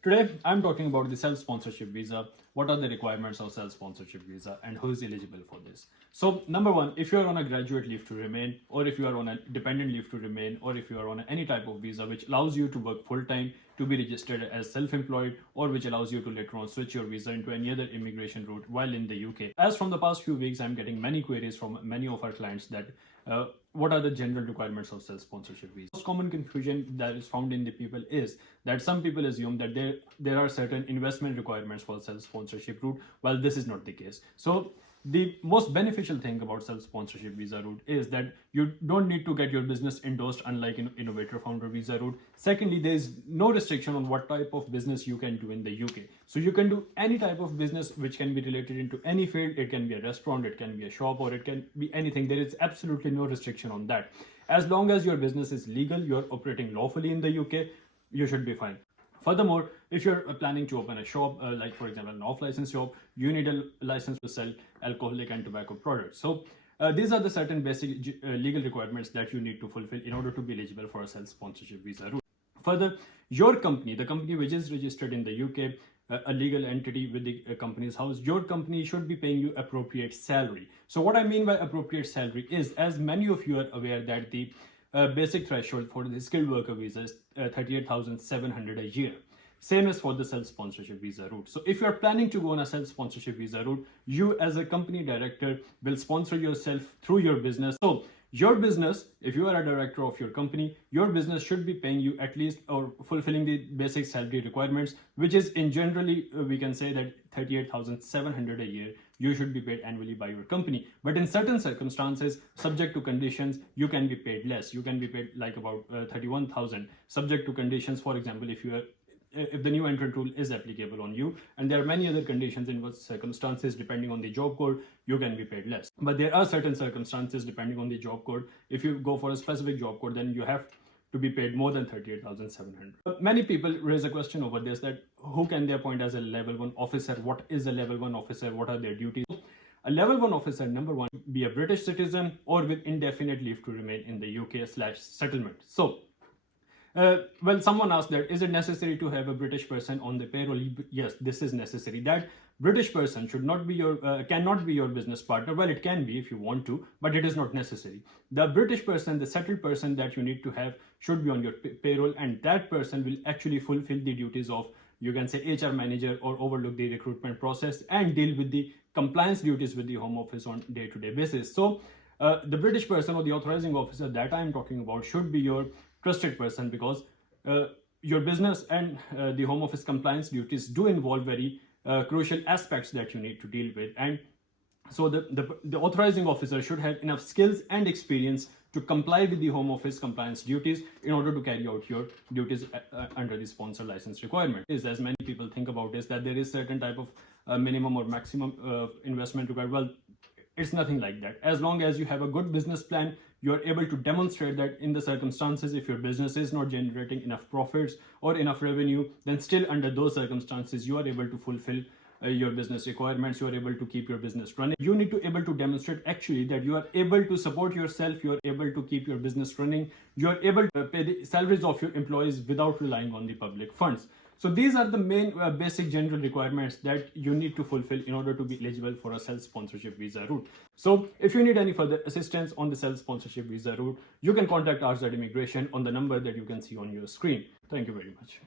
Today, I'm talking about the self-sponsorship visa. What are the requirements of self-sponsorship visa and who is eligible for this? So, number one, if you're on a graduate leave to remain, or if you are on a dependent leave to remain, or if you are on any type of visa which allows you to work full-time, to be registered as self-employed, or which allows you to later on switch your visa into any other immigration route while in the UK. As from the past few weeks, I'm getting many queries from many of our clients that what are the general requirements of self-sponsorship visa. The most common confusion that is found in the people is that some people assume that there are certain investment requirements for self-sponsorship route, while this is not the case. So the most beneficial thing about self-sponsorship visa route is that you don't need to get your business endorsed, unlike innovator founder visa route. Secondly, there is no restriction on what type of business you can do in the UK. So you can do any type of business which can be related into any field. It can be a restaurant, it can be a shop, or it can be anything. There is absolutely no restriction on that. As long as your business is legal, you're operating lawfully in the UK, you should be fine. Furthermore, if you're planning to open a shop, like for example an off-license shop, you need a license to sell alcoholic and tobacco products. So these are the certain basic legal requirements that you need to fulfill in order to be eligible for a self-sponsorship visa route. Further, your company, the company which is registered in the UK, a legal entity with the company's house, your company should be paying you appropriate salary. So what I mean by appropriate salary is, as many of you are aware, that the basic threshold for the skilled worker visa is 38,700 a year. Same as for the self-sponsorship visa route. So if you are planning to go on a self-sponsorship visa route, you as a company director will sponsor yourself through your business. So your business, if you are a director of your company, your business should be paying you at least, or fulfilling the basic salary requirements, which is in generally, we can say that 38,700 a year, you should be paid annually by your company. But in certain circumstances, subject to conditions, you can be paid less. You can be paid like about 31,000, subject to conditions. For example, if the new entrant rule is applicable on you, and there are many other conditions in which circumstances, depending on the job code, you can be paid less. But there are certain circumstances depending on the job code. If you go for a specific job code, then you have to be paid more than 38,700. Many people raise a question over this, that who can they appoint as a level 1 officer? What is a level 1 officer? What are their duties? A level 1 officer, number one, be a British citizen or with indefinite leave to remain in the UK/settlement. So well, someone asked that, is it necessary to have a British person on the payroll? Yes, this is necessary. That British person should not be cannot be your business partner. Well, it can be if you want to, but it is not necessary. The British person, the settled person that you need to have, should be on your payroll, and that person will actually fulfill the duties of, you can say, HR manager, or overlook the recruitment process and deal with the compliance duties with the Home Office on day-to-day basis. So the British person, or the authorizing officer that I am talking about, should be your trusted person, because your business and the Home Office compliance duties do involve very crucial aspects that you need to deal with. And so the authorizing officer should have enough skills and experience to comply with the Home Office compliance duties in order to carry out your duties under the sponsor license requirement. As many people think about is that there is certain type of minimum or maximum investment required. Well, it's nothing like that. As long as you have a good business plan, you are able to demonstrate that in the circumstances, if your business is not generating enough profits or enough revenue, then still under those circumstances, you are able to fulfill your business requirements. You are able to keep your business running. You need to able to demonstrate actually that you are able to support yourself, you are able to keep your business running, you are able to pay the salaries of your employees without relying on the public funds. So these are the main basic general requirements that you need to fulfill in order to be eligible for a self-sponsorship visa route. So if you need any further assistance on the self-sponsorship visa route, you can contact RZ Immigration on the number that you can see on your screen. Thank you very much.